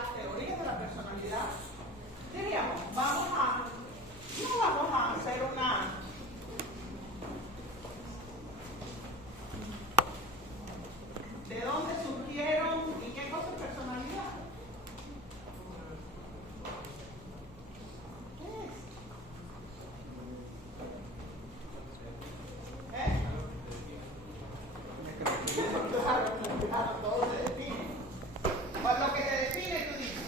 las teorías de la personalidad, diríamos, no vamos a hacer ¿de dónde surgieron y qué cosa es personalidad? Claro, todo se define. Pues lo que te define, tú dices.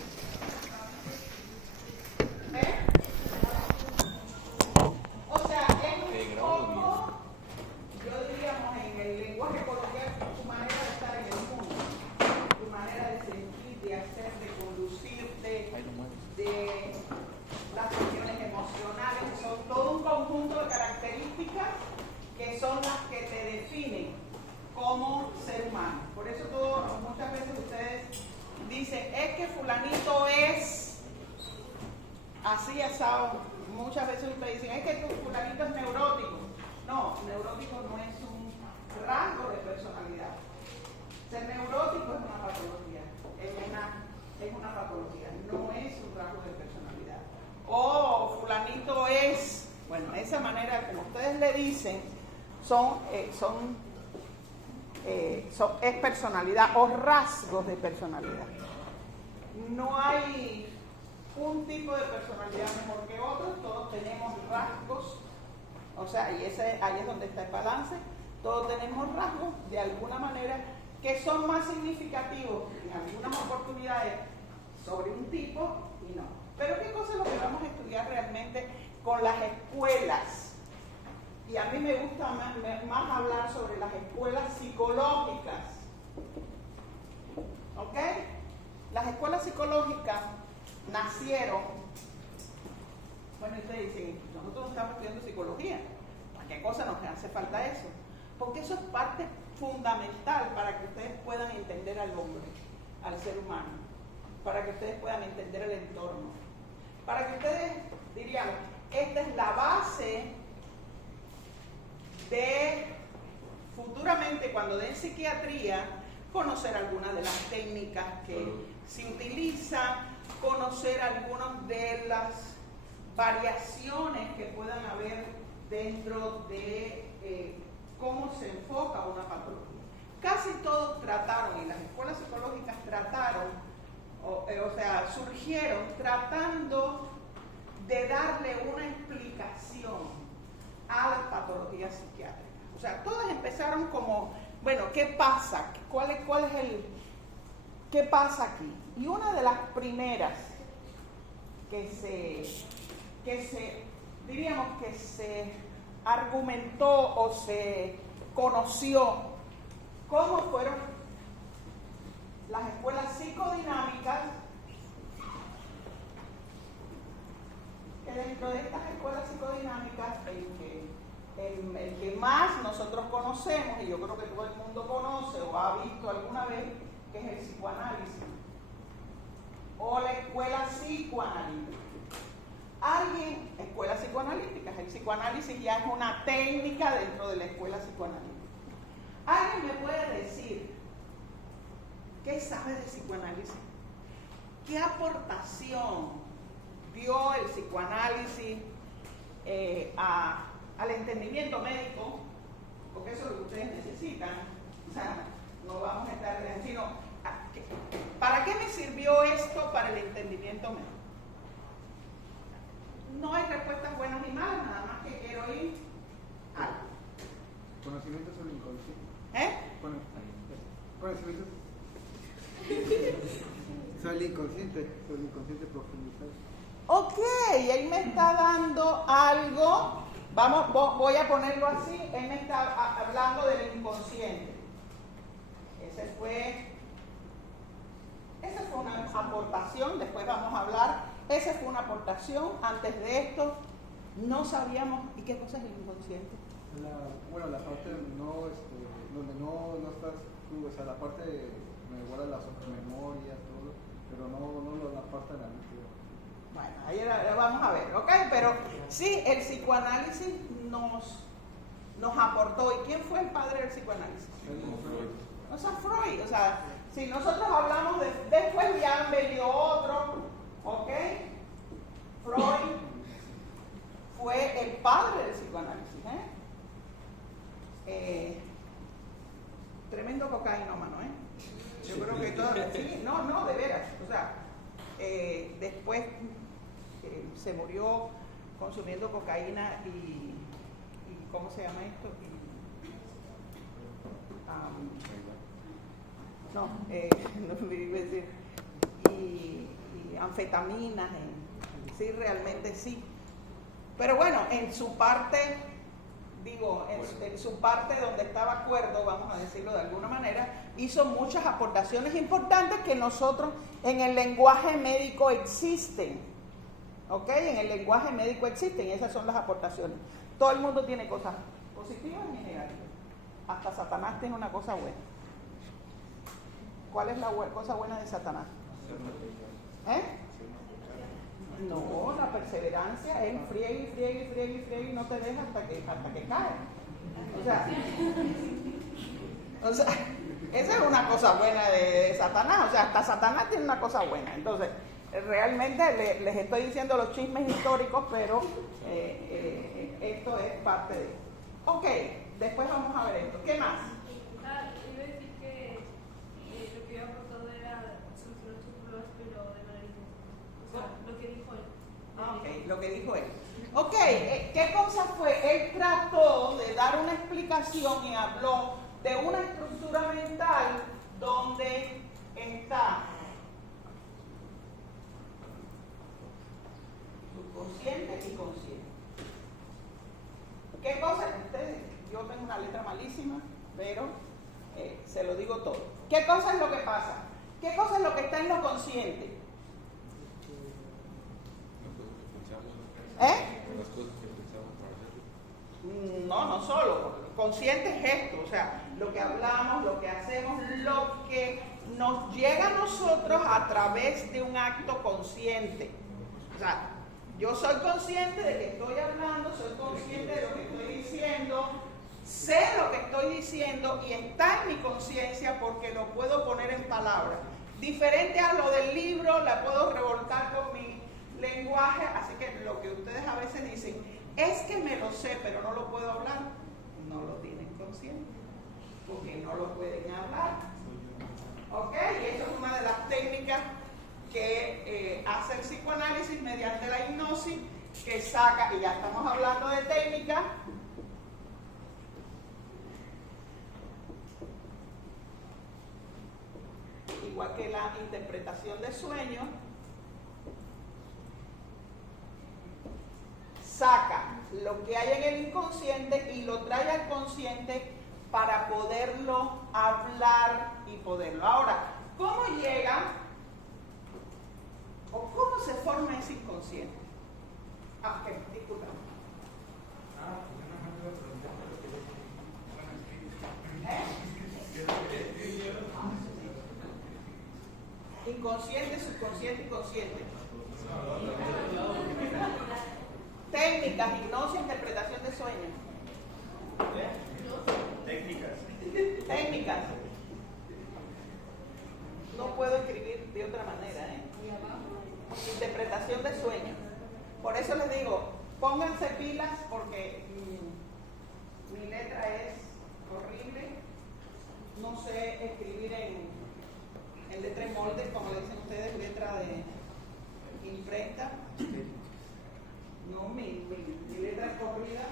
O sea, es un poco, yo diríamos en el lenguaje coloquial, tu manera de estar en el mundo, tu manera de sentir, de hacer, de conducirte, de las cuestiones emocionales, son todo un conjunto de características que son las que te definen como ser humano. Por eso muchas veces ustedes dicen, es que fulanito es así asado. Muchas veces ustedes dicen, es que fulanito es neurótico. No, neurótico no es un rasgo de personalidad. Ser neurótico es una patología. Es una patología, no es un rasgo de personalidad. O fulanito es, bueno, esa manera como ustedes le dicen, es personalidad o rasgos de personalidad. No hay un tipo de personalidad mejor que otro, todos tenemos rasgos, o sea, ahí es donde está el balance, todos tenemos rasgos de alguna manera que son más significativos en algunas oportunidades sobre un tipo y no. Pero ¿qué cosa es lo que vamos a estudiar realmente con las escuelas? Y a mí me gusta más hablar sobre las escuelas psicológicas. ¿Ok? Las escuelas psicológicas nacieron, bueno, ustedes dicen, nosotros estamos estudiando psicología. ¿Para qué cosa nos hace falta eso? Porque eso es parte fundamental para que ustedes puedan entender al hombre, al ser humano, para que ustedes puedan entender el entorno, para que ustedes dirían, esta es la base de futuramente cuando den psiquiatría conocer algunas de las técnicas que se utilizan, conocer algunas de las variaciones que puedan haber dentro de cómo se enfoca una patología. Casi todos trataron, y las escuelas psicológicas trataron, surgieron tratando de darle una explicación a las patologías psiquiátricas. O sea, todas empezaron como, bueno, ¿qué pasa? ¿Qué pasa aquí? Y una de las primeras que se argumentó o se conoció cómo fueron las escuelas psicodinámicas, que dentro de estas escuelas psicodinámicas el que más nosotros conocemos, y yo creo que todo el mundo conoce o ha visto alguna vez, que es el psicoanálisis o la escuela psicoanalítica. Escuela psicoanalítica, el psicoanálisis ya es una técnica dentro de la escuela psicoanalítica. ¿Alguien me puede decir qué sabe de psicoanálisis? ¿Qué aportación dio el psicoanálisis al entendimiento médico? Porque eso es lo que ustedes necesitan. O sea, no vamos a estar sino ¿para qué me sirvió esto para el entendimiento médico? No hay respuestas buenas ni malas, nada más que quiero ir algo. Conocimiento sobre el inconsciente. Conocimiento sobre el inconsciente profundizado. Ok, él me está dando algo, voy a ponerlo así, él me está hablando del inconsciente. Esa fue una aportación, después vamos a hablar. Esa fue una aportación. Antes de esto no sabíamos. ¿Y qué cosa es el inconsciente? La parte donde no estás tú, o sea, la parte donde guardas la memoria, todo, pero no la parte analítica. Bueno, ahí vamos a ver, ¿ok? Pero sí, el psicoanálisis nos aportó. ¿Y quién fue el padre del psicoanálisis? Freud. O sea, Freud. O sea, si nosotros hablamos después ya han venido después se murió consumiendo cocaína y ¿cómo se llama esto? No me iba a decir, y anfetaminas, sí, realmente sí. Pero bueno, en su parte, en su parte donde estaba cuerdo, vamos a decirlo de alguna manera, hizo muchas aportaciones importantes que nosotros en el lenguaje médico existen. ¿Ok? En el lenguaje médico existen, y esas son las aportaciones. Todo el mundo tiene cosas positivas y negativas. Hasta Satanás tiene una cosa buena. ¿Cuál es la cosa buena de Satanás? No, la perseverancia, él friega y no te deja hasta que cae. O sea, esa es una cosa buena de Satanás. O sea, hasta Satanás tiene una cosa buena. Entonces, realmente les estoy diciendo los chismes históricos, pero esto es parte de... Ok, después vamos a ver esto. ¿Qué más? Iba a decir que lo que yo aportado era solucionar sus problemas, pero de manera diferente. O sea, lo que dijo él. Ok, lo que dijo él. Ok, ¿qué cosa fue? Él trató de dar una explicación y habló de una estructura mental donde está subconsciente y consciente. ¿Qué cosa? Ustedes, yo tengo una letra malísima, pero se lo digo todo. ¿Qué cosa es lo que pasa? ¿Qué cosa es lo que está en lo consciente? Las cosas que pensamos para hacer. No solo. Consciente es esto, o sea, lo que hablamos, lo que hacemos, lo que nos llega a nosotros a través de un acto consciente. O sea, yo soy consciente de que estoy hablando, soy consciente de lo que estoy diciendo, sé lo que estoy diciendo y está en mi conciencia porque lo puedo poner en palabras. Diferente a lo del libro, la puedo revolcar con mi lenguaje, así que lo que ustedes a veces dicen, es que me lo sé, pero no lo puedo hablar, no lo tienen consciente, porque no lo pueden hablar. ¿Ok? Y eso es una de las técnicas que hace el psicoanálisis mediante la hipnosis, que saca, y ya estamos hablando de técnica, igual que la interpretación de sueños, saca lo que hay en el inconsciente y lo trae al consciente para poderlo hablar y poderlo. Ahora, ¿cómo llega o cómo se forma ese inconsciente? Ok, disculpa. Inconsciente, subconsciente y consciente. Técnicas, hipnosis, interpretación de sueños. Técnicas. No puedo escribir de otra manera, Interpretación de sueños. Por eso les digo, pónganse pilas porque mi letra es horrible. No sé escribir en letra en molde, como le dicen ustedes, letra de imprenta. No, mi letra es corrida.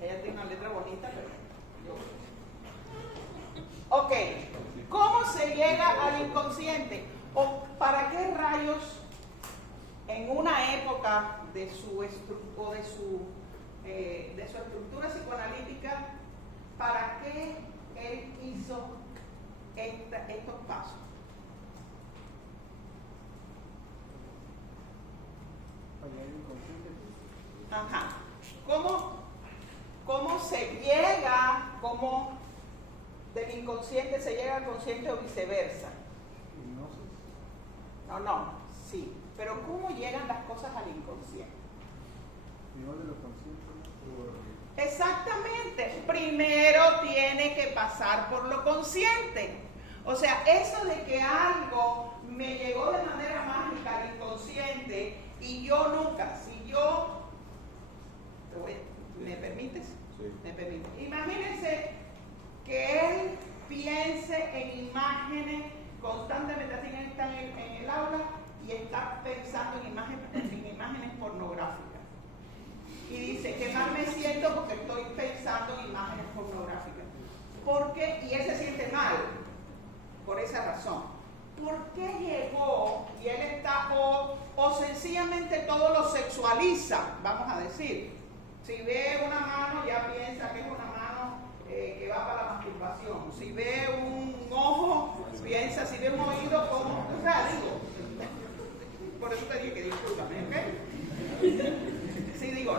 Ella tiene una letra bonita, pero yo... Ok, ¿cómo se llega al inconsciente? ¿O para qué rayos en una época de su estructura psicoanalítica, para qué él hizo estos pasos? Ajá. ¿Cómo se llega, cómo del inconsciente se llega al consciente o viceversa? No, sí. Pero ¿cómo llegan las cosas al inconsciente? Primero de lo consciente. Exactamente. Primero tiene que pasar por lo consciente. O sea, eso de que algo me llegó de manera mágica al inconsciente y yo nunca, si yo... ¿Me permites? Sí. Me permite. Imagínense que él piense en imágenes constantemente, así que está en el aula y está pensando en imágenes pornográficas. Y dice que mal me siento porque estoy pensando en imágenes pornográficas. ¿Por qué? Y él se siente mal por esa razón. ¿Por qué llegó y él está o sencillamente todo lo sexualiza, vamos a decir? Si ve una mano ya piensa que es una mano que va para la masturbación. Si ve un ojo, piensa, si ve un oído, como, o sea, digo, por eso te dije que discúlpame, ¿ok? Sí, digo,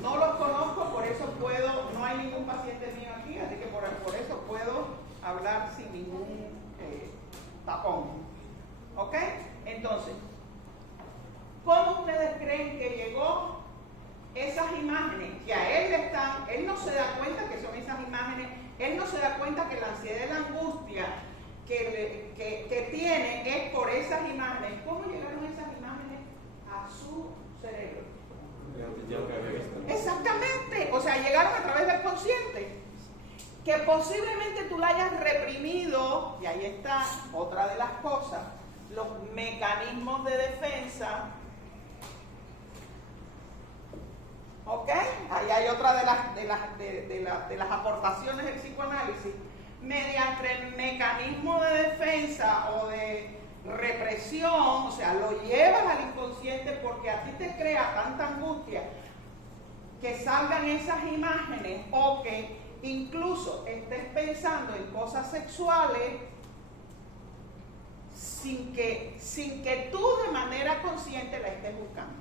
no los conozco, por eso puedo, no hay ningún paciente mío aquí, así que por eso puedo hablar sin ningún tapón, ¿ok? Entonces, ¿cómo ustedes creen que llegó esas imágenes que a él le están, él no se da cuenta que son esas imágenes, él no se da cuenta que la ansiedad y la angustia que tiene es por esas imágenes? ¿Cómo llegaron esas imágenes a su cerebro? Exactamente, o sea, llegaron a través del consciente, que posiblemente tú la hayas reprimido, y ahí está otra de las cosas, los mecanismos de defensa. ¿Ok? Ahí hay otra de las aportaciones del psicoanálisis. Mediante el mecanismo de defensa o de represión, o sea, lo llevas al inconsciente porque a ti te crea tanta angustia que salgan esas imágenes o que incluso estés pensando en cosas sexuales sin que tú de manera consciente la estés buscando.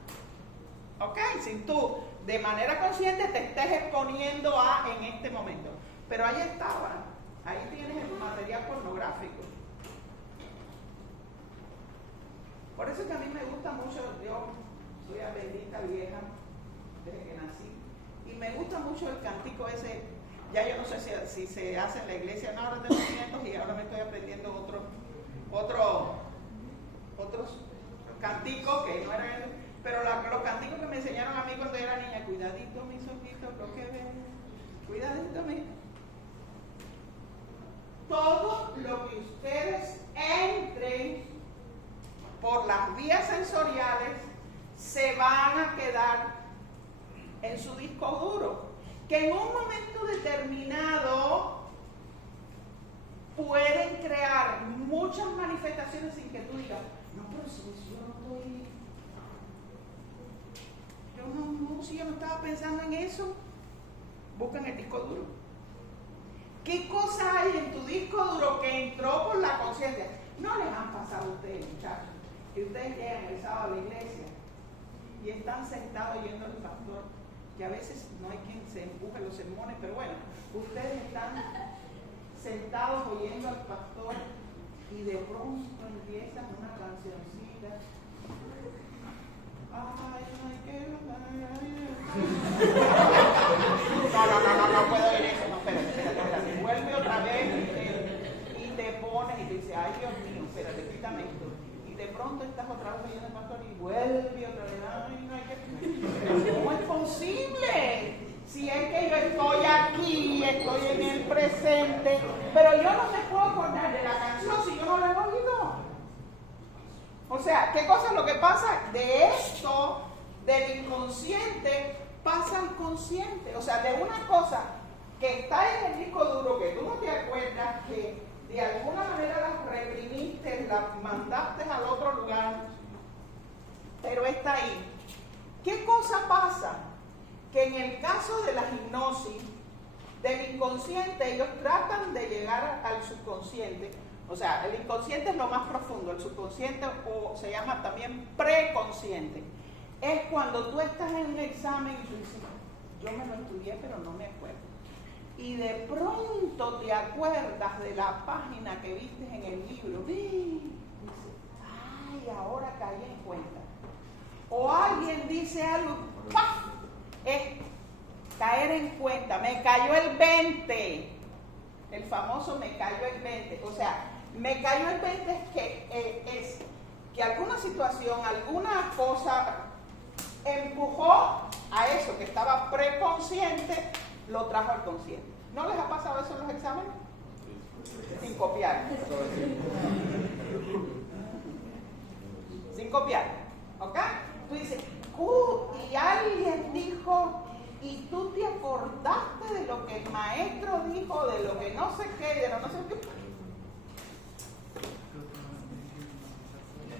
¿Ok? Sin tú de manera consciente te estés exponiendo a en este momento. Pero ahí estaba, ahí tienes el material pornográfico. Por eso es que a mí me gusta mucho, yo soy bendita vieja desde que nací, y me gusta mucho el cantico ese, ya yo no sé si se hace en la iglesia, no, ahora tengo nietos y ahora me estoy aprendiendo otros canticos que no eran, pero los canticos que me enseñaron a mí cuando era niña, cuidadito mis ojitos, lo que ven, cuidadito mis. Todo lo que ustedes entren por las vías sensoriales se van a quedar en su disco duro, que en un momento determinado pueden crear muchas manifestaciones sin que tú digas, no, pero si yo no estaba pensando en eso. Buscan el disco duro. ¿Qué cosa hay en tu disco duro que entró por la conciencia? No les han pasado a ustedes, muchachos, que ustedes llegan el sábado a la iglesia y están sentados oyendo al pastor, que a veces no hay quien se empuje los sermones, pero bueno, ustedes están sentados oyendo al pastor y de pronto empiezan una cancioncita. Ay, no puedo oír eso, no, espérate. Vuelve otra vez y te pones y te dice, ay Dios mío, espérate, quítame esto. Y de pronto estás otra vez oyendo al pastor y vuelve otra vez, ay, no hay que. ¿Cómo es posible? Si es que yo estoy aquí, estoy en el presente, pero yo no me puedo acordar de la canción si yo no la he oído. O sea, ¿qué cosa es lo que pasa? De esto, del inconsciente, pasa al consciente. O sea, de una cosa que está en el disco duro, que tú no te acuerdas, que de alguna manera la reprimiste, la mandaste al otro lugar, pero está ahí. ¿Qué cosa pasa? Que en el caso de la hipnosis, del inconsciente, ellos tratan de llegar al subconsciente. O sea, el inconsciente es lo más profundo, el subconsciente, o se llama también preconsciente. Es cuando tú estás en un examen y tú dices, yo me lo estudié pero no me acuerdo. Y de pronto te acuerdas de la página que viste en el libro. Y dices, ay, ahora caí en cuenta. O alguien dice algo, ¡paf! Es caer en cuenta, me cayó el 20. El famoso me cayó el 20. O sea, me cayó el 20 es que alguna situación, alguna cosa empujó a eso que estaba preconsciente, lo trajo al consciente. ¿No les ha pasado eso en los exámenes? Sin copiar. Sin copiar. ¿Ok? Tú dices, y alguien dijo, y tú te acordaste de lo que el maestro dijo, de lo que no sé qué, de lo no sé qué.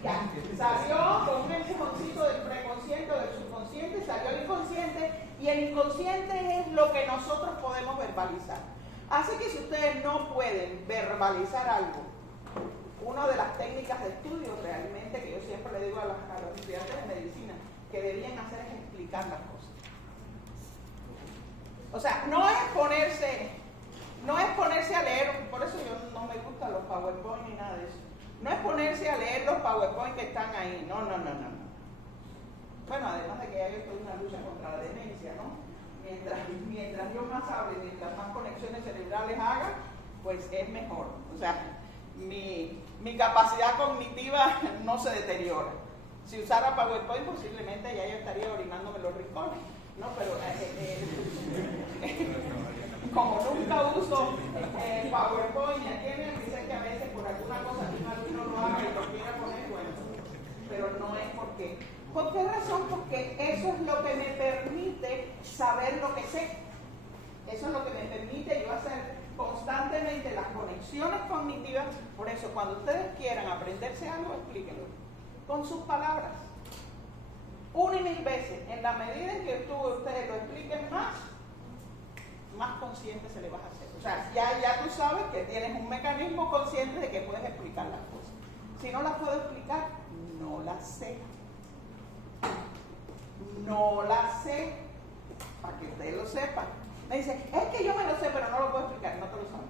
Ya, salió con un empujoncito del preconsciente o del subconsciente, salió el inconsciente, y el inconsciente es lo que nosotros podemos verbalizar. Así que si ustedes no pueden verbalizar algo, una de las técnicas de estudio realmente que yo siempre le digo a los estudiantes de medicina que deberían hacer es explicar las cosas. O sea, no es ponerse a leer, por eso yo no me gustan los PowerPoint ni nada de eso. No es ponerse a leer los PowerPoint que están ahí, no. Bueno, además de que ya yo estoy en una lucha contra la demencia, ¿no? Mientras yo más hable, mientras más conexiones cerebrales haga, pues es mejor. O sea, mi capacidad cognitiva no se deteriora. Si usara PowerPoint posiblemente ya yo estaría orinándome los rincones, ¿no? Pero como nunca uso PowerPoint, ya tienen, dicen que a veces por alguna cosa que un alumno no haga y lo quiera poner, bueno, pero no es porque. ¿Por qué razón? Porque eso es lo que me permite saber lo que sé. Eso es lo que me permite yo hacer constantemente las conexiones cognitivas. Por eso, cuando ustedes quieran aprenderse algo, explíquenlo con sus palabras. Una y mil veces. En la medida en que ustedes lo expliquen más consciente se le va a hacer. O sea, ya tú sabes que tienes un mecanismo consciente de que puedes explicar las cosas. Si no las puedo explicar, no las sé. No las sé. Para que ustedes lo sepan. Me dicen, es que yo me lo sé, pero no lo puedo explicar. No te lo sabes.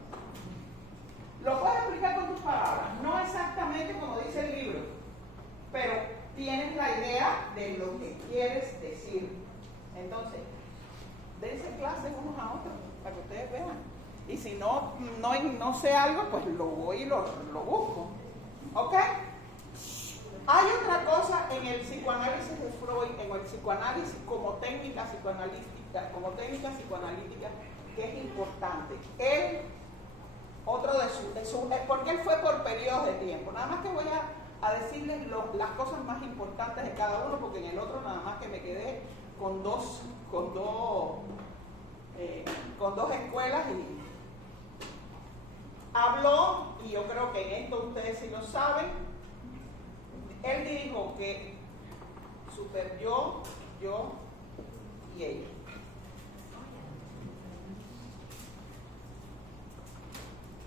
Lo puedes explicar con tus palabras. No exactamente como dice el libro, pero tienes la idea de lo que quieres decir. Entonces, dense clases unos a otros para que ustedes vean. Y si no sé algo, pues lo voy y lo busco. ¿Ok? Hay otra cosa en el psicoanálisis de Freud, en el psicoanálisis como técnica psicoanalítica, que es importante. Él, otro de su porque él fue por periodos de tiempo. Nada más que voy a decirles las cosas más importantes de cada uno, porque en el otro nada más que me quedé con dos escuelas y habló, y yo creo que en esto ustedes sí lo saben. Él dijo que super yo y ella.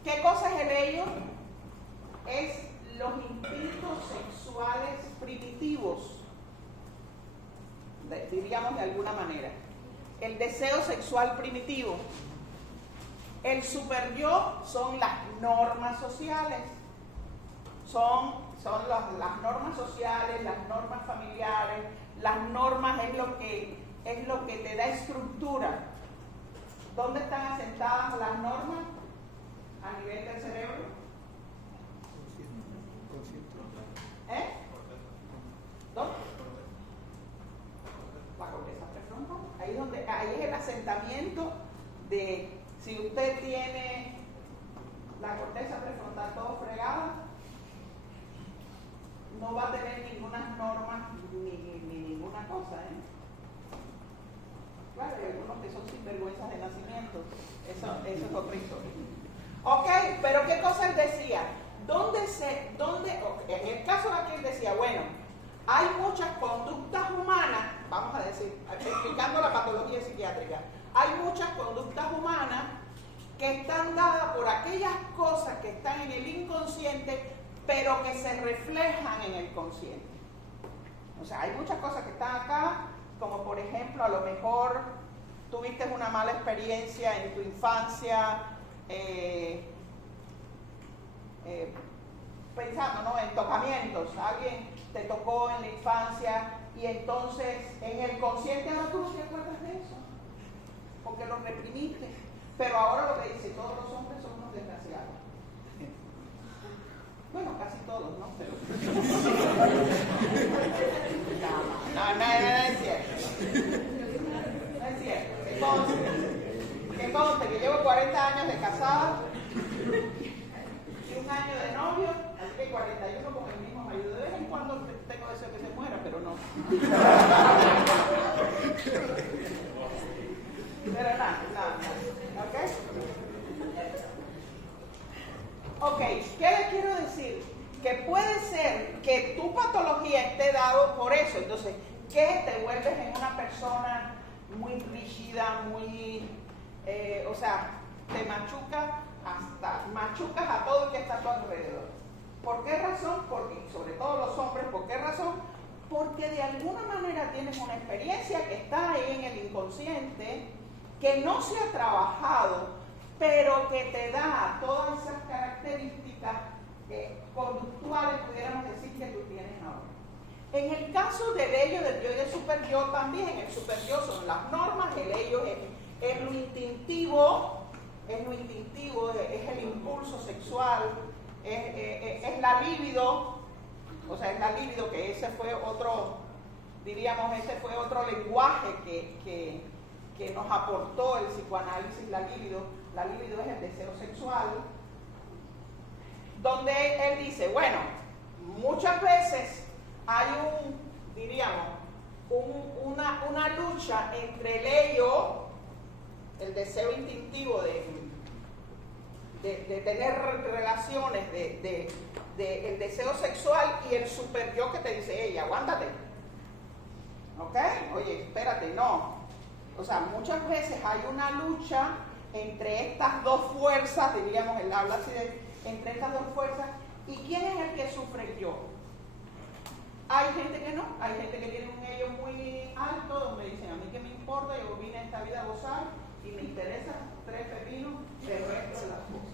¿Qué cosa es el ello? Es los instintos sexuales primitivos, diríamos de alguna manera. El deseo sexual primitivo. El super yo son las normas sociales. Son las normas sociales, las normas familiares, las normas es lo que te da estructura. ¿Dónde están asentadas las normas? A nivel del cerebro. ¿Dónde? La corteza prefrontal. Ahí es el asentamiento de, si usted tiene la corteza prefrontal todo fregada, no va a tener ninguna norma ni ninguna cosa, Claro, hay algunos que son sinvergüenzas de nacimiento. Eso es otra historia. Ok, pero ¿qué cosa él decía? En el caso de aquí él decía, bueno, hay muchas conductas humanas, vamos a decir, explicando la patología psiquiátrica, hay muchas conductas humanas que están dadas por aquellas cosas que están en el inconsciente, pero que se reflejan en el consciente. O sea, hay muchas cosas que están acá, como por ejemplo, a lo mejor tuviste una mala experiencia en tu infancia, pensando, ¿no?, en tocamientos. Alguien te tocó en la infancia y entonces en el consciente ahora tú no te acuerdas de eso, porque lo reprimiste. Pero ahora lo que dice, todos los hombres son unos desgraciados. Bueno, casi todos, ¿no? Pero... no es cierto. No es cierto. Que conste que llevo 40 años de casada Pero nada. ¿Ok? ¿Qué les quiero decir? Que puede ser que tu patología esté dado por eso. Entonces, ¿qué? Te vuelves en una persona muy rígida, muy... o sea, te machucas a todo el que está a tu alrededor. ¿Por qué razón? Porque, sobre todo los hombres, ¿por qué razón? Porque de alguna manera tienes una experiencia que está ahí en el inconsciente, que no se ha trabajado, pero que te da todas esas características conductuales, pudiéramos decir, que tú tienes ahora. En el caso del ello, del yo y del super yo, también el super yo son las normas, el ello es lo instintivo, es el impulso sexual, es la libido, o sea, es la libido, que ese fue otro, diríamos, ese fue otro lenguaje que nos aportó el psicoanálisis, la libido. La libido es el deseo sexual, donde él dice, bueno, muchas veces hay una lucha entre el ello, el deseo instintivo de tener relaciones, el deseo sexual, y el super yo que te dice, hey, aguántate, ¿ok? Oye, espérate, no. O sea, muchas veces hay una lucha entre estas dos fuerzas, diríamos, él habla así entre estas dos fuerzas. ¿Y quién es el que sufre el yo? Hay gente que no, hay gente que tiene un ello muy alto, donde dicen, a mí qué me importa, yo vine a esta vida a gozar y me interesa 3 pepinos del resto de las cosas.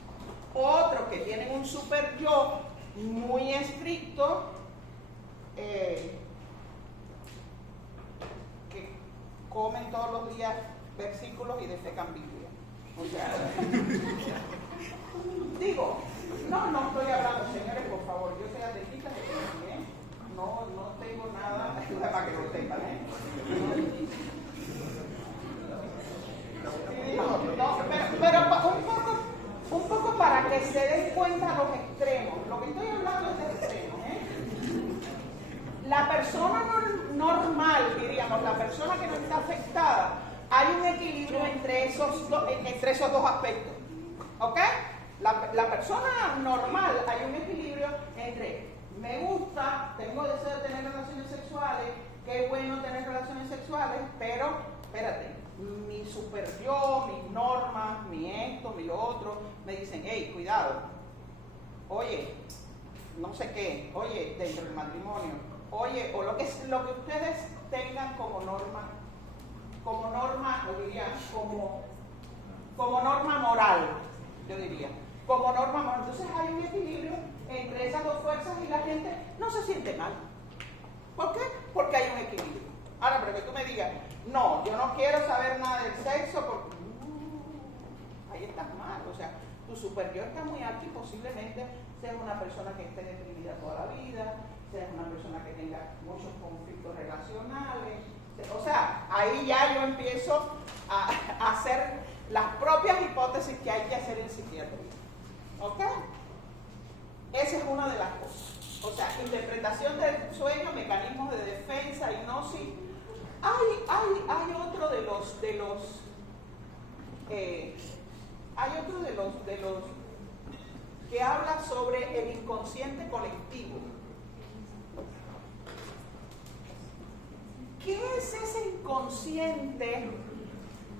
Otros que tienen un super yo muy estricto, que comen todos los días versículos y defecan Biblia. O sea, digo, no estoy hablando, señores, por favor, yo soy atletista, no tengo nada, para que lo sepan, pero un poco para que se den cuenta los extremos. Lo que estoy hablando es de extremos, La persona normal, diríamos, la persona que no está afectada, hay un equilibrio entre esos dos aspectos, ¿ok? La persona normal, hay un equilibrio entre me gusta, tengo deseo de tener relaciones sexuales, qué bueno tener relaciones sexuales, pero, espérate, mi super yo, mis normas, mi esto, mi lo otro, me dicen, hey, cuidado, oye, no sé qué, oye, dentro del matrimonio, oye, o lo que ustedes tengan como norma, o diría, como norma moral, yo diría, como norma moral. Entonces hay un equilibrio entre esas dos fuerzas y la gente no se siente mal. ¿Por qué? Porque hay un equilibrio. Ahora, pero que tú me digas, no, yo no quiero saber nada del sexo, porque ahí estás mal. O sea, tu superior está muy alto y posiblemente seas una persona que esté deprimida toda la vida, seas una persona que tenga muchos conflictos relacionales. O sea, ahí ya yo empiezo a hacer las propias hipótesis que hay que hacer en psiquiatría. ¿Ok? Esa es una de las cosas. O sea, interpretación del sueño, mecanismos de defensa, hipnosis. Hay otro de los que habla sobre el inconsciente colectivo. ¿Qué es ese inconsciente?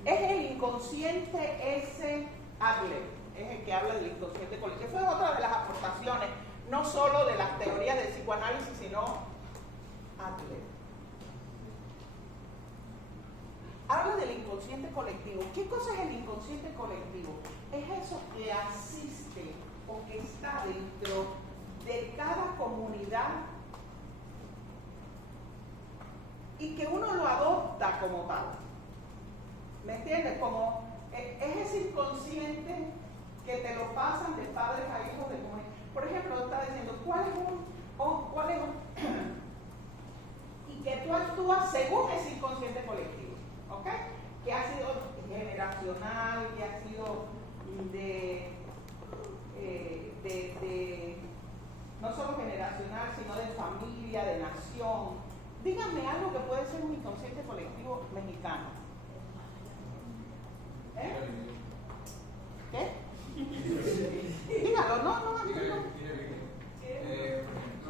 Es el inconsciente ese Adler, es el que habla del inconsciente colectivo. Fue otra de las aportaciones, no solo de las teorías del psicoanálisis, sino Adler. Habla del inconsciente colectivo. ¿Qué cosa es el inconsciente colectivo? Es eso que asiste o que está dentro de cada comunidad y que uno lo adopta como tal. ¿Me entiendes? Como es ese inconsciente que te lo pasan de padres a hijos de comunidad. Por ejemplo, está diciendo, ¿cuál es un y que tú actúas según ese inconsciente colectivo, ¿ok? Que ha sido generacional, que ha sido no solo generacional, sino de familia, de nación. díganme algo que puede ser un inconsciente colectivo mexicano. ¿Eh? ¿Qué? Dígalo, no. Por ejemplo,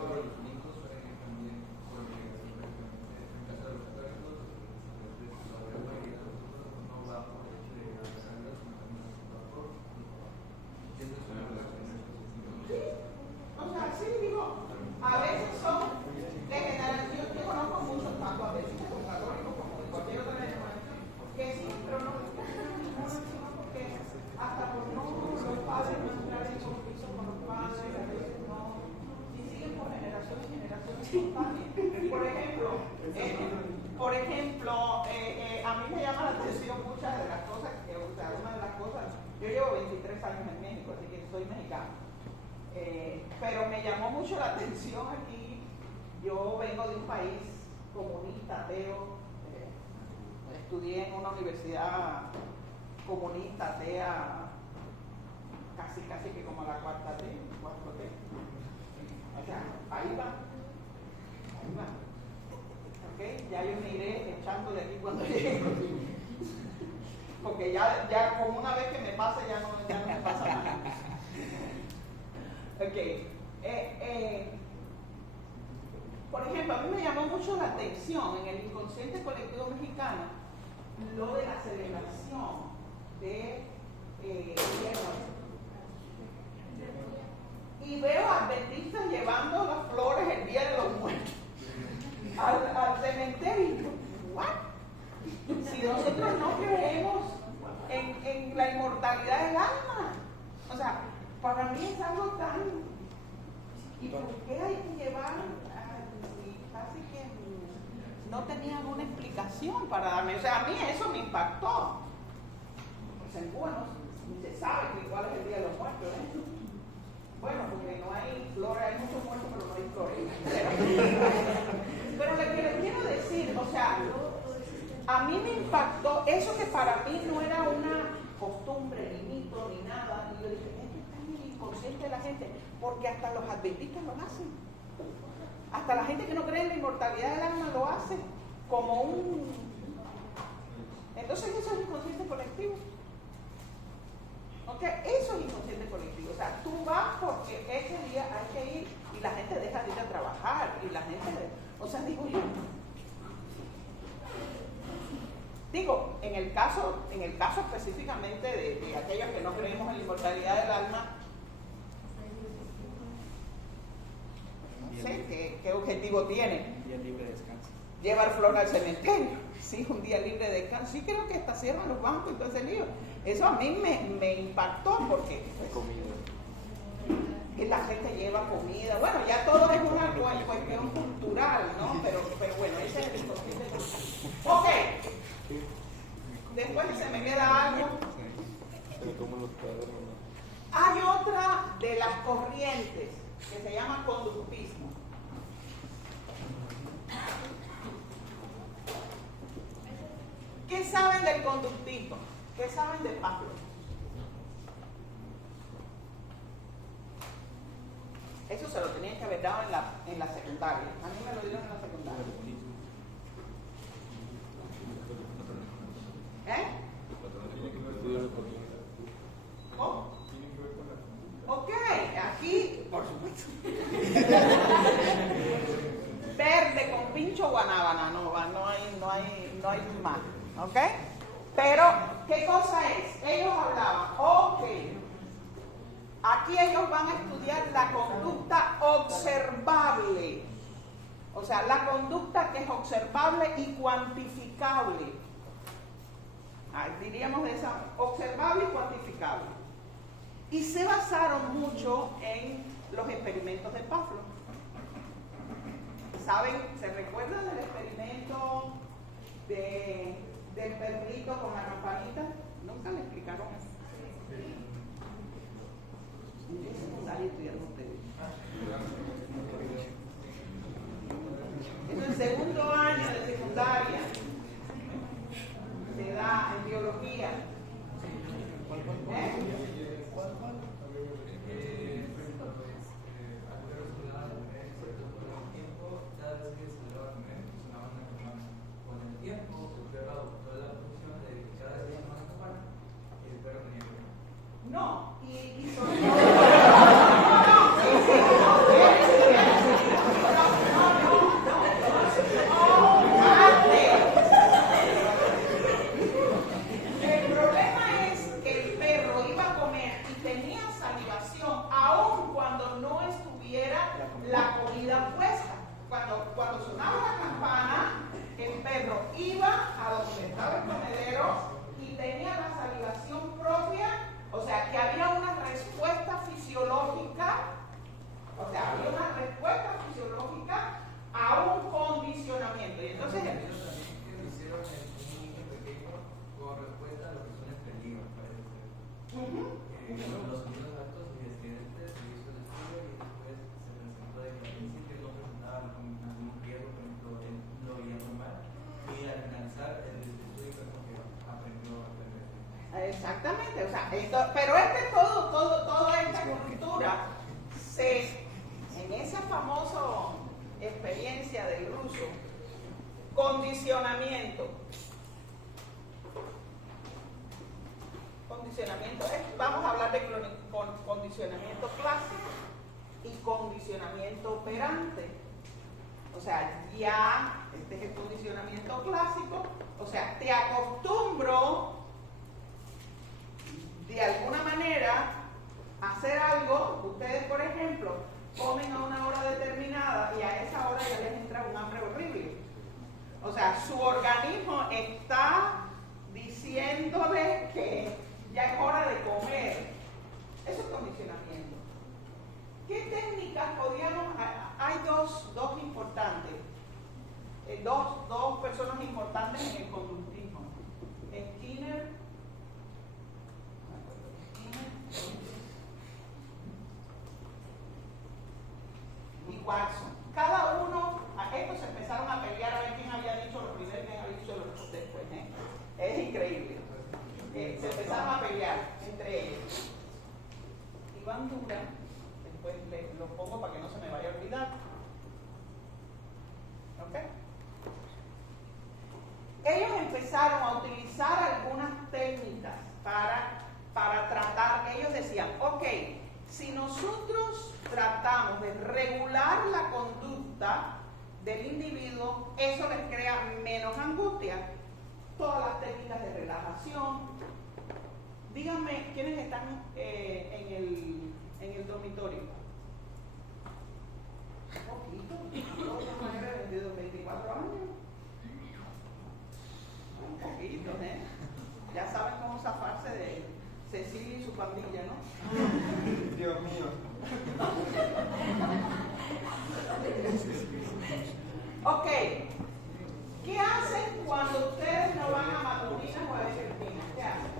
los únicos también, por obligación prácticamente, en caso de los católicos, la gran mayoría de nosotros no va por el hecho de agradar a Dios, sino también va por entiendo su relación. O sea, sí, digo, a veces son de generación, yo conozco muchos, tanto a veces como católicos como de cualquier otra denominación, que sí, pero no tienen ninguna encima porque hasta por no los padres no entrar en compromiso con los padres, a veces no, y siguen por generaciones y generaciones espontáneas. Por ejemplo, a mí me llama la atención muchas de las cosas, o sea, una de las cosas, yo llevo 23 años en México, así que soy mexicano. Pero me llamó mucho la atención aquí. Yo vengo de un país comunista, ateo, estudié en una universidad comunista, atea, casi que como la 4T. O sea, ahí va. ¿Okay? Ya yo me iré echando de aquí cuando llegue. Porque ya como una vez que me pase ya no me pasa nada. Okay. Por ejemplo, a mí me llamó mucho la atención en el inconsciente colectivo mexicano lo de la celebración de y veo adventistas llevando las flores el Día de los Muertos al cementerio. ¿What? Si nosotros no creemos en la inmortalidad del alma, o sea, para mí es algo tan... ¿Y por qué hay que llevar? Casi que no tenían una explicación para darme. O sea, a mí eso me impactó. Pues en Cuba no se sabe cuál es el Día de los Muertos, ¿eh? Bueno, porque no hay flores, hay muchos muertos, pero no hay flores. Pero lo que les quiero decir, o sea, a mí me impactó eso que para mí no era una costumbre, ni mito, ni nada. Y yo dije, esto está en el inconsciente de la gente, porque hasta los adventistas lo hacen. Hasta la gente que no cree en la inmortalidad del alma lo hace como un... Entonces eso es inconsciente colectivo. ¿Ok? Eso es inconsciente colectivo. O sea, tú vas porque ese día hay que ir y la gente deja de ir a trabajar y la gente... O sea, digo yo... Digo, en el caso específicamente de aquellos que no creemos en la inmortalidad del alma, no sé qué objetivo tiene. Un día libre de descanso. Llevar flor al cementerio, sí, un día libre de descanso. Sí, creo que hasta cierran los bancos y todo ese lío. Eso a mí me impactó porque que la gente lleva comida. Bueno, ya todo es una cuestión cultural, ¿no? Pero bueno, ese es el inconsciente. Ok. Después se me queda algo. Hay otra de las corrientes que se llama conductismo. ¿Qué saben del conductismo? ¿Qué saben de Pavlov? Eso se lo tenían que haber dado en la secundaria. A mí me lo dieron en la secundaria. ¿Oh? Ok, aquí, por supuesto. Verde con pincho guanábana, no hay más, ¿ok? Pero, ¿qué cosa es? Ellos hablaban, ok, aquí ellos van a estudiar la conducta observable, o sea, la conducta que es observable y cuantificable. Diríamos de esa, observable y cuantificable. Y se basaron mucho en los experimentos de Pavlov. ¿Saben? ¿Se recuerdan del experimento del perrito con la campanita? Nunca le explicaron eso. ¿Qué secundaria estudiaron ustedes? Es el segundo año de secundaria. Se da en biología. la comida puesta. Cuando sonaba la campana, el perro iba a donde estaba el comedero y tenía la salivación propia, o sea, que había una respuesta fisiológica, a un condicionamiento. Y entonces, que lo hicieron en un niño pequeño con respuesta a lo que son el peligro, parece ser. Los sonidos altos y estridentes se hizo el estudio y después se presentó de que al principio no presentaba algún riesgo, por ejemplo, él lo veía normal, y al finalizar el estudio fue como que aprendió a aprender. exactamente, o sea, pero toda esta cultura en esa famosa experiencia del ruso, condicionamiento, vamos a hablar de condicionamiento clásico y condicionamiento operante. O sea, ya este es el condicionamiento clásico, o sea, te acostumbro de alguna manera a hacer algo. Ustedes, por ejemplo, comen a una hora determinada y a esa hora ya les entra un hambre horrible. O sea, su organismo está diciéndole que ya es hora de comer. Eso es condicionamiento. ¿Qué técnicas podríamos? Hay dos importantes, dos personas importantes en el conductismo. Skinner y Watson. Cada uno, estos se empezaron a pelear a ver quién había dicho lo primero y quién había dicho lo después. Es increíble. Se empezaron a pelear entre ellos. Iván Dura, después lo pongo para que no se me vaya a olvidar. ¿Ok? Ellos empezaron a utilizar algunas técnicas para tratar. Ellos decían, ok, si nosotros tratamos de regular la conducta del individuo, eso les crea menos angustia. Todas las técnicas de relajación. Díganme, ¿quiénes están en el dormitorio? Un poquito. De 24 años. Un poquito, ¿eh? Ya saben cómo zafarse de Cecilia y su pandilla, ¿no? Dios mío. Ok. ¿Qué hacen cuando ustedes no van a matutinas o a vespertinas? ¿Qué hacen?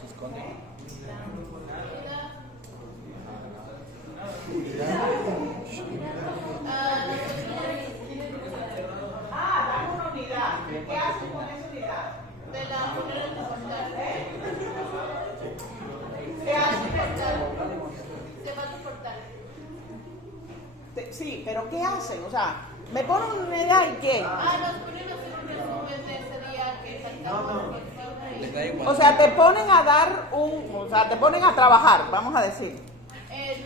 Se esconde. Dan una unidad. ¿Qué hacen con esa unidad? De la poner en portal. ¿Qué hacen? Se va a tu portal. Sí, pero ¿qué hacen? O sea, me ponen una unidad y ¿qué? Nos ponen a hacer un resumen de ese día que saltamos. O sea, te ponen a te ponen a trabajar, vamos a decir.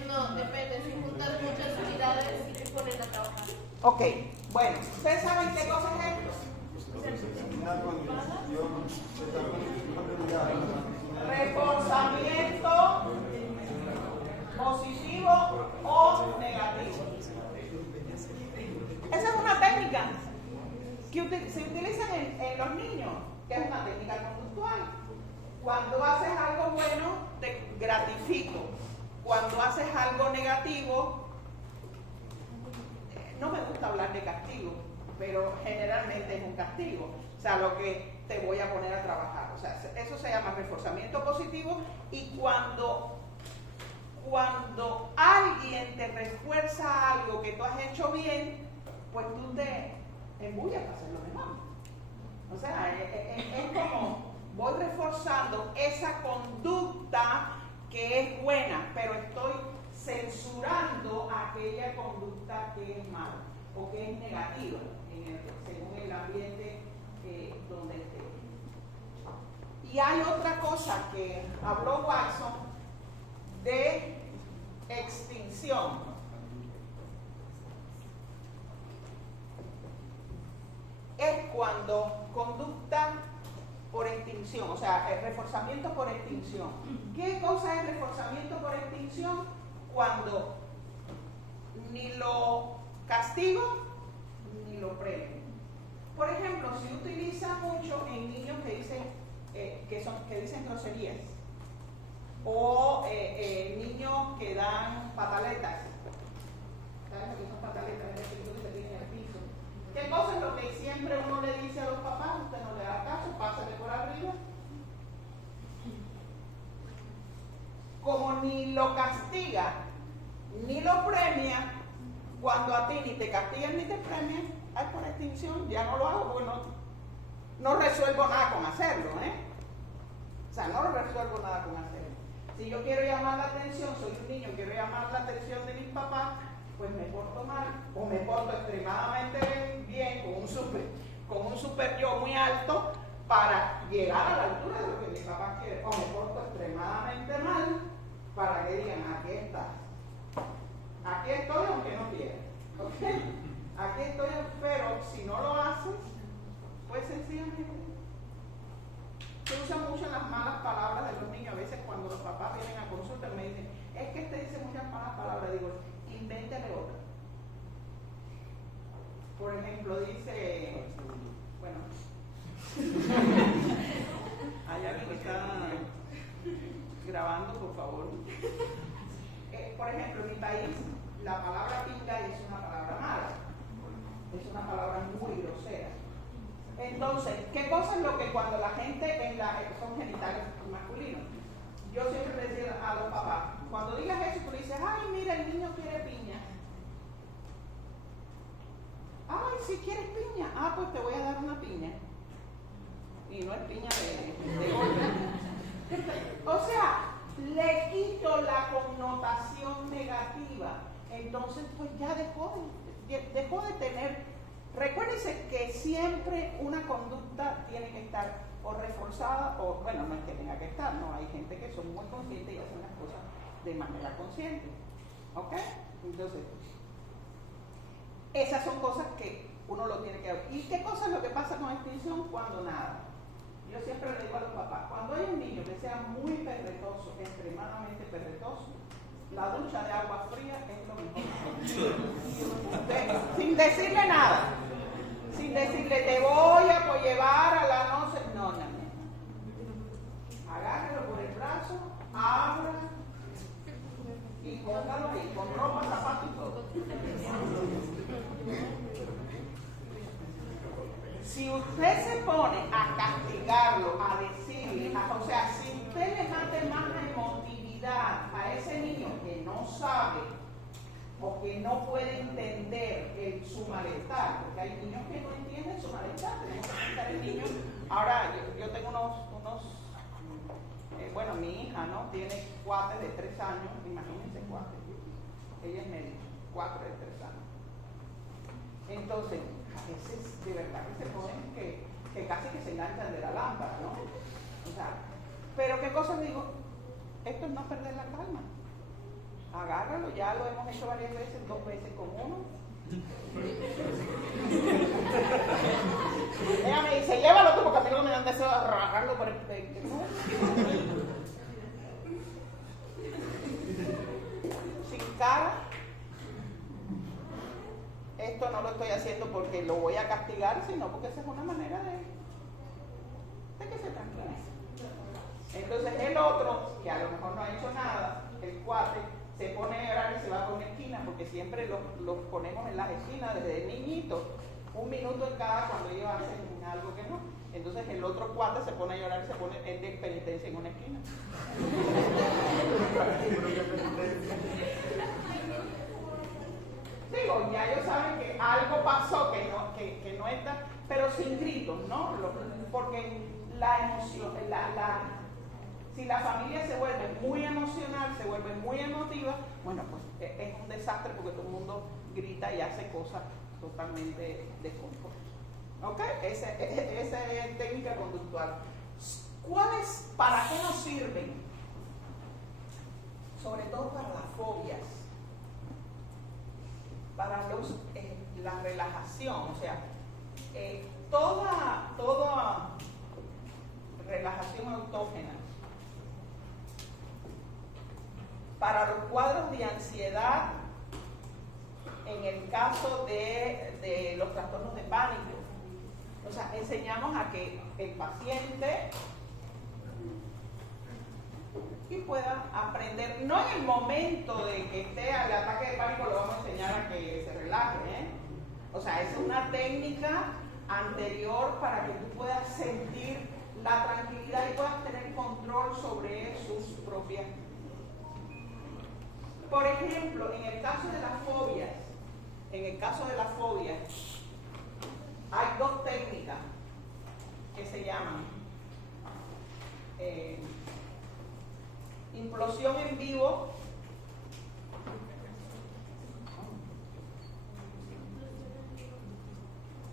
No, depende. Si juntas muchas unidades, sí te ponen a trabajar. Ok, bueno, ¿ustedes saben qué cosa es esto? Reforzamiento positivo o negativo. Esa es una técnica que se utiliza en los niños, que es una técnica conductual. Cuando haces algo bueno, te gratifico. Cuando haces algo negativo, no me gusta hablar de castigo, pero generalmente es un castigo. O sea, lo que te voy a poner a trabajar. O sea, eso se llama reforzamiento positivo. Y cuando alguien te refuerza algo que tú has hecho bien, pues tú te embullas para hacer lo mejor. O sea, es como voy reforzando esa conducta que es buena, pero estoy censurando aquella conducta que es mala o que es negativa según el ambiente donde esté. Y hay otra cosa que habló Watson de extinción. Es cuando conducta por extinción, o sea, el reforzamiento por extinción. ¿Qué cosa es reforzamiento por extinción? cuando ni lo castigo ni lo premio. Por ejemplo, si utiliza mucho en niños que dicen groserías, o niños que dan pataletas. ¿Sabes lo que son pataletas? Es decir, que se tiene en el piso. ¿Qué cosa es lo que siempre uno le dice a los papás? Usted no le da caso, pásale por arriba. Como ni lo castiga ni lo premia, cuando a ti ni te castigan ni te premian, hay por extinción, ya no lo hago porque no resuelvo nada con hacerlo, O sea, no resuelvo nada con hacerlo. Si yo quiero llamar la atención, soy un niño, quiero llamar la atención de mis papás, pues me porto mal, o me porto extremadamente bien, con un super yo muy alto, para llegar a la altura de lo que mis papás quieren, o me porto extremadamente mal, para que digan, aquí estás. Aquí estoy aunque no quieras, ¿ok? Aquí estoy, pero si no lo haces, pues sencillamente. Se usan mucho las malas palabras de los niños. A veces cuando los papás vienen a consulta me dicen, es que te dice muchas malas palabras. Digo, invéntale otra. Por ejemplo, dice, bueno, hay alguien que está grabando, por favor. Por ejemplo, en mi país, la palabra pinga es una palabra mala. Es una palabra muy grosera. Entonces, ¿qué cosa es lo que cuando la gente son genitales masculinos? Yo siempre le decía a los papás, cuando digas eso, tú le dices, ay, mira, el niño quiere piña. Ay, si quieres piña, pues te voy a dar una piña. Y no es piña de golpe. O sea, le quito la connotación negativa. Entonces, pues ya dejó de tener. Recuérdense que siempre una conducta tiene que estar o reforzada o, bueno, no es que tenga que estar, no, hay gente que son muy conscientes y hacen las cosas de manera consciente. ¿Ok? Entonces, esas son cosas que uno lo tiene que ver. ¿Y qué cosa es lo que pasa con extinción? Cuando nada. Yo siempre le digo a los papás, cuando hay un niño que sea muy perretoso, extremadamente perretoso, la ducha de agua fría es lo mejor. Sin decirle nada. Sin decirle, te voy a llevar a la no sé. No. Agárralo por el brazo, abra y póngalo ahí, con ropa, zapatos y todo. Si usted se pone a castigarlo, a decirle, o sea, si usted le mete más emotividad a ese niño que no sabe o que no puede entender su malestar, porque hay niños que no entienden su malestar, tenemos que explicar el niño. Ahora, yo tengo bueno, mi hija, ¿no? Tiene cuates de 3 años, imagínense cuates, ella es médica, 4 de 3 años. Entonces, a veces de verdad que se ponen que casi que se enganchan de la lámpara, ¿no? O sea, pero ¿qué cosa digo? Esto es no perder la calma. Agárralo, ya lo hemos hecho varias veces, 2 veces con uno. Ella me dice, llévalo tú porque a mí no me dan deseo de agarrarlo por el pecho. Sin cara. Esto no lo estoy haciendo porque lo voy a castigar, sino porque esa es una manera de que se tranquilice. Entonces el otro, que a lo mejor no ha hecho nada, el cuate, se pone a llorar y se va por una esquina, porque siempre los ponemos en las esquinas desde niñitos, 1 minuto en cada cuando ellos hacen algo que no. Entonces el otro cuate se pone a llorar y se pone en de penitencia en una esquina. Digo, ya ellos saben que algo pasó que no está, pero sin gritos, ¿no? Porque la emoción, si la familia se vuelve muy emocional, se vuelve muy emotiva, bueno, pues es un desastre porque todo el mundo grita y hace cosas totalmente desconformes. ¿Ok? Esa es técnica conductual. ¿Para qué nos sirven? Sobre todo para las fobias, para la relajación, o sea, toda relajación autógena para los cuadros de ansiedad, en el caso de los trastornos de pánico. O sea, enseñamos a que el paciente y pueda aprender, no en el momento de que esté al ataque de pánico lo vamos a enseñar a que se relaje, ¿eh? O sea, es una técnica anterior para que tú puedas sentir la tranquilidad y puedas tener control sobre sus propias. Por ejemplo, en el caso de las fobias, hay dos técnicas que se llaman implosión en vivo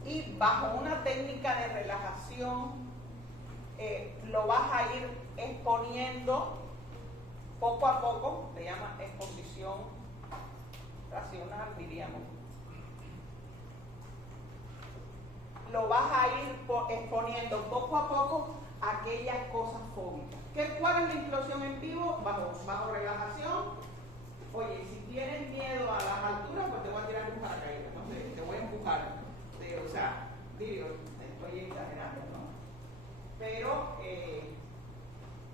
y bajo una técnica de relajación lo vas a ir exponiendo poco a poco, se llama exposición racional, diríamos. Lo vas a ir exponiendo poco a poco aquellas cosas fóbicas. ¿Cuál es la implosión en vivo? Bajo relajación. Oye, si tienes miedo a las alturas, pues te voy a tirar un paracaídas, no sé, te voy a empujar. O sea, digo, estoy exagerando, ¿no? Pero,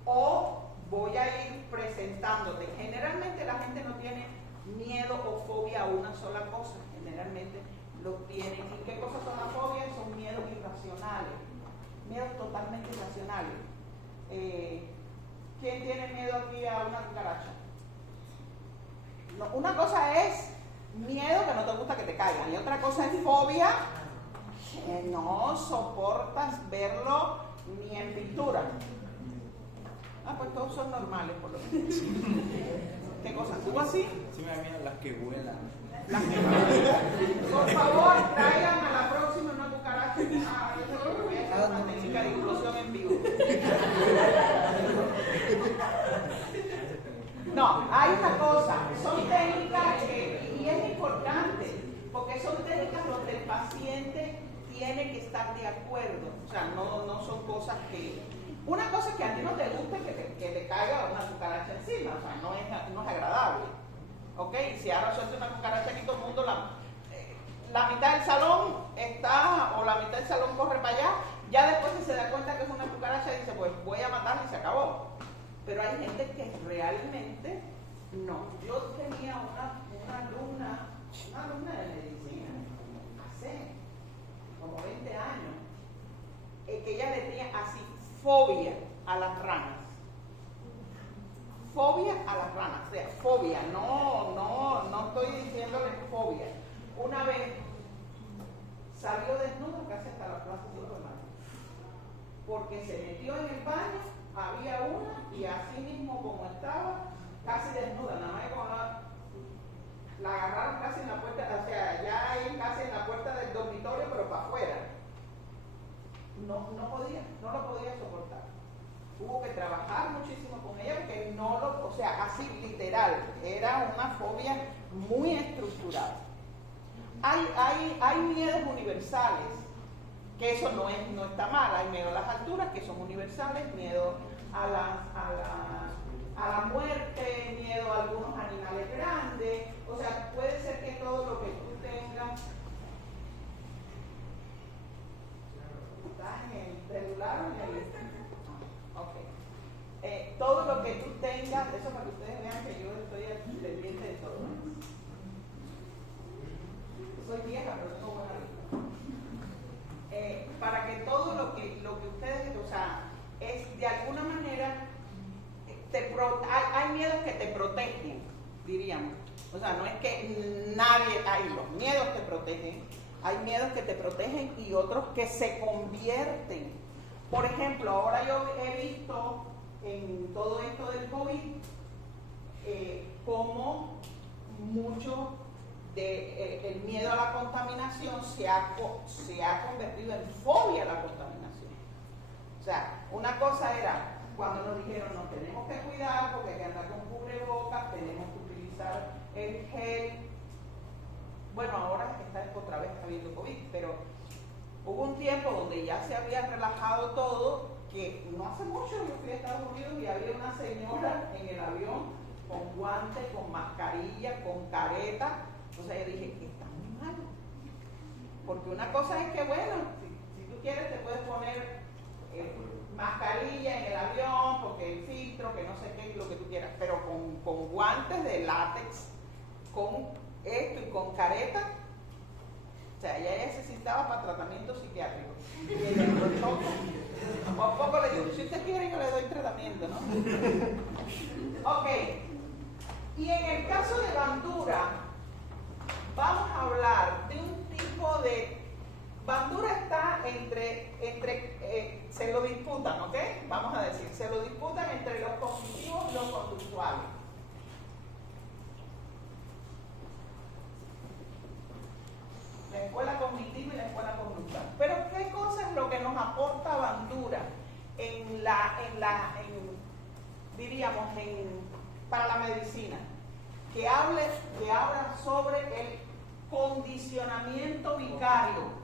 o voy a ir presentándote. Generalmente la gente no tiene miedo o fobia a una sola cosa, generalmente lo tienen. ¿Y qué cosas son las fobias? Son miedos irracionales, miedos totalmente irracionales. ¿Quién tiene miedo aquí a una cucaracha? No, una cosa es miedo que no te gusta que te caigan y otra cosa es fobia que no soportas verlo ni en pintura. Pues todos son normales por lo menos. ¿Qué cosas? ¿Tú así? Sí, me da miedo las que vuelan. Por favor, traigan a la próxima una cucaracha. Voy a hacer una técnica de inclusión en vivo. No, hay una cosa, son técnicas y es importante, porque son técnicas donde el paciente tiene que estar de acuerdo. O sea, no son cosas que... Una cosa es que a ti no te guste que te caiga una cucaracha encima, o sea, no es agradable. ¿Ok? Si ahora suelta una cucaracha aquí, todo el mundo, la mitad del salón está, o la mitad del salón corre para allá, ya después que se da cuenta que es una cucaracha, dice, pues voy a matarla y se acabó. Pero hay gente que realmente no. Yo tenía una alumna de medicina, hace como 20 años, que ella le tenía así, fobia a las ranas. Fobia a las ranas, o sea, fobia, no estoy diciéndole fobia. Una vez salió desnuda casi hasta la plaza 5 de mayo, porque se metió en el baño, había una y así mismo como estaba, casi desnuda, nada más como la agarraron casi en la puerta, o sea, ya ahí casi en la puerta del dormitorio, pero para afuera. No lo podía soportar. Hubo que trabajar muchísimo con ella porque o sea, así literal, era una fobia muy estructurada. Hay miedos universales, que eso no está mal. Hay miedo a las alturas, que son universales, miedo a la muerte, miedo a algunos animales grandes. O sea, puede ser que todo lo que tú tengas... ¿Estás en el celular o en el...? Ok. Todo lo que tú tengas, eso para que ustedes vean que yo estoy pendiente de todo. Soy vieja, pero tengo buena vista. Para que todo lo que ustedes, o sea, es de alguna manera, hay miedos que te protegen, diríamos. O sea, no es que los miedos te protegen, hay miedos que te protegen y otros que se convierten. Por ejemplo, ahora yo he visto en todo esto del COVID cómo mucho el miedo a la contaminación se ha convertido en fobia a la contaminación. O sea, una cosa era cuando nos dijeron nos tenemos que cuidar porque hay que andar con cubrebocas, tenemos que utilizar el gel. Bueno, ahora otra vez habiendo COVID, pero hubo un tiempo donde ya se había relajado todo, que no hace mucho yo fui a Estados Unidos y había una señora en el avión con guante, con mascarilla, con careta. Entonces yo dije, que está muy malo. Porque una cosa es que, bueno, si tú quieres te puedes poner mascarilla en el avión, porque el filtro, que no sé qué, lo que tú quieras, pero con guantes de látex, con esto y con careta, o sea, ella necesitaba para tratamiento psiquiátrico. Y ella a poco le digo, si usted quiere yo le doy tratamiento, ¿no? Ok. Y en el caso de Bandura, vamos a hablar de un tipo de... Bandura está se lo disputan, ¿ok? Vamos a decir, se lo disputan entre los cognitivos y los conductuales. La escuela cognitiva y la escuela conductual. Pero ¿qué cosa es lo que nos aporta Bandura para la medicina? Que habla sobre el condicionamiento vicario.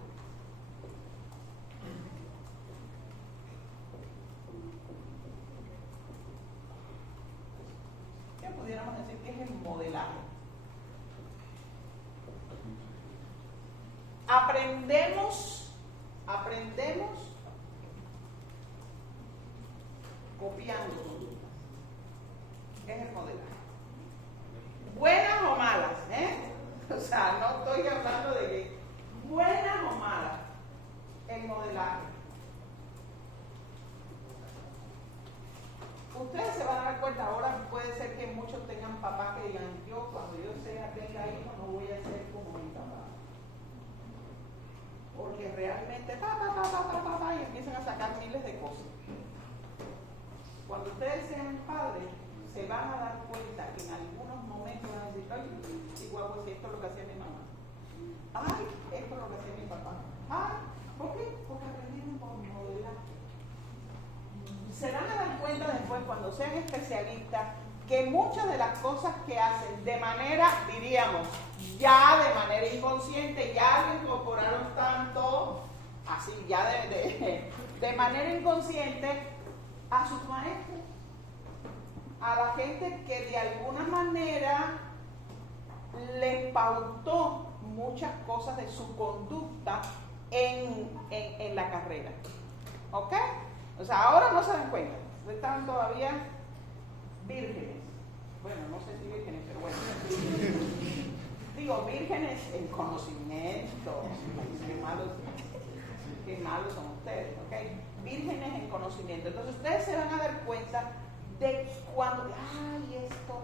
¿Qué pudiéramos decir que es el modelaje? Aprendemos copiando conductas. Es el modelaje. Buenas o malas, O sea, no estoy hablando de que buenas o malas, el modelaje. Ustedes se van a dar cuenta, ahora puede ser que muchos tengan papás que digan, yo cuando yo tenga hijos no voy a ser como mi papá. Porque realmente y empiezan a sacar miles de cosas. Cuando ustedes sean padres, se van a dar cuenta que en algunos momentos van a decir, ay, sí, guapo, si esto es lo que hacía mi mamá. Ay, esto es lo que hacía mi papá. Ay, ¿por qué? Porque aprendieron por modelaje. Se van a dar cuenta después, cuando sean especialistas, que muchas de las cosas que hacen de manera, diríamos, ya de manera inconsciente, ya lo incorporaron tanto, así, ya de manera inconsciente, a sus maestros, a la gente que de alguna manera les pautó muchas cosas de su conducta en la carrera. ¿Ok? O sea, ahora no se dan cuenta, están todavía vírgenes. Bueno, no sé si vírgenes, pero bueno. Digo, vírgenes en conocimiento. Qué malos son ustedes, ¿ok? Vírgenes en conocimiento. Entonces ustedes se van a dar cuenta de cuando, ay, esto,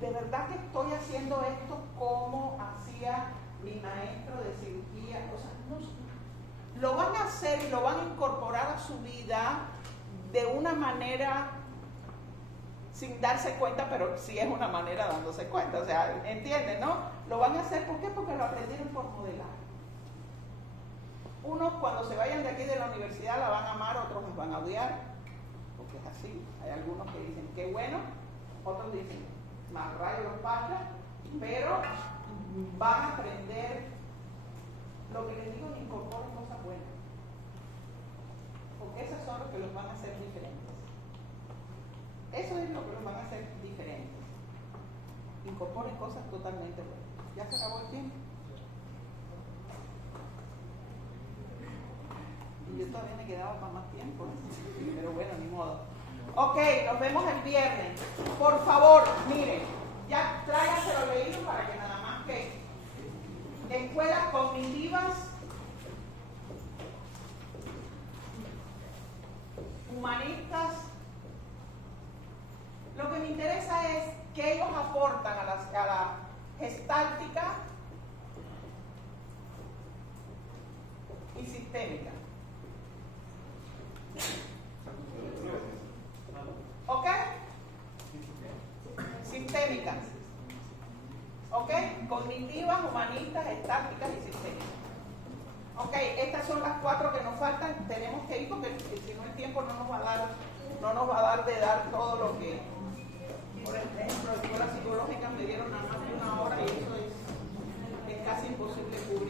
de verdad que estoy haciendo esto como hacía mi maestro de cirugía. O sea, no, lo van a hacer y lo van a incorporar a su vida de una manera sin darse cuenta, pero sí es una manera dándose cuenta. O sea, ¿entienden, no? Lo van a hacer, ¿por qué? Porque lo aprendieron por modelar. Unos cuando se vayan de aquí de la universidad la van a amar, otros los van a odiar, porque es así. Hay algunos que dicen, qué bueno, otros dicen, más rayos los pachas, pero van a aprender lo que les digo, incorporen cosas buenas, porque esos son los que los van a hacer diferentes. Eso es lo que los van a hacer diferentes. Incorporen cosas totalmente buenas. ¿Ya se acabó el tiempo? Y yo todavía me quedaba para más tiempo, pero bueno, ni modo. Ok, nos vemos el viernes. Por favor, miren, ya tráiganse lo leído para que nada más que escuelas cognitivas, humanistas. Lo que me interesa es qué ellos aportan a la gestáltica y sistémica. ¿Ok? Sistémicas. ¿Ok? Cognitivas, humanistas, gestálticas y sistémicas. Ok, estas son las 4 que nos faltan. Tenemos que ir porque si no el tiempo no nos va a dar de dar todo lo que... Por ejemplo, en escuelas psicológicas me dieron nada más de 1 hora y eso es casi imposible cubrir.